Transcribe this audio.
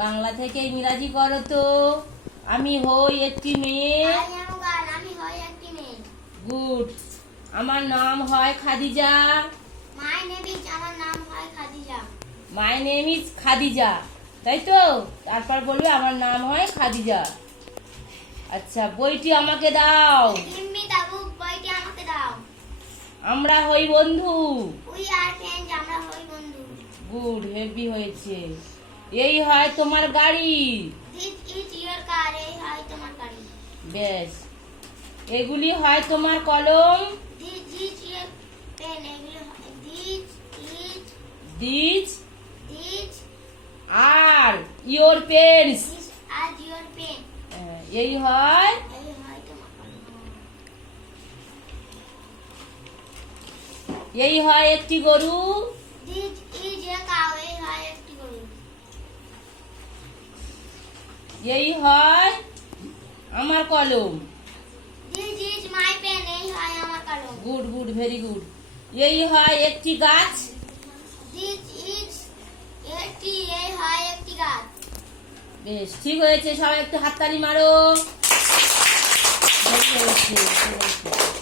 বাংলা থেকে ইংরাজি করো তো। আমি হই একটি মেয়ে। গুড। আমার নাম হয় Khadija. My name is Khadija. তাই তো? তারপর বলবে আমার নাম হয় খাদিজা। আচ্ছা, বইটি আমাকে দাও। আমরা হই বন্ধু। গুড, হেভি হয়েছে। এই হয় তোমার গাড়ি। বেশ। এগুলি হয় তোমার কলম। These are your pens. এই হয় একটি গরু। এই হয় আমার কলম। Good good, very good. এই হয় একটি গাছ। বেশ, ঠিক হয়েছে। সবাই একটু হাততালি মারো। ভালো হয়েছে।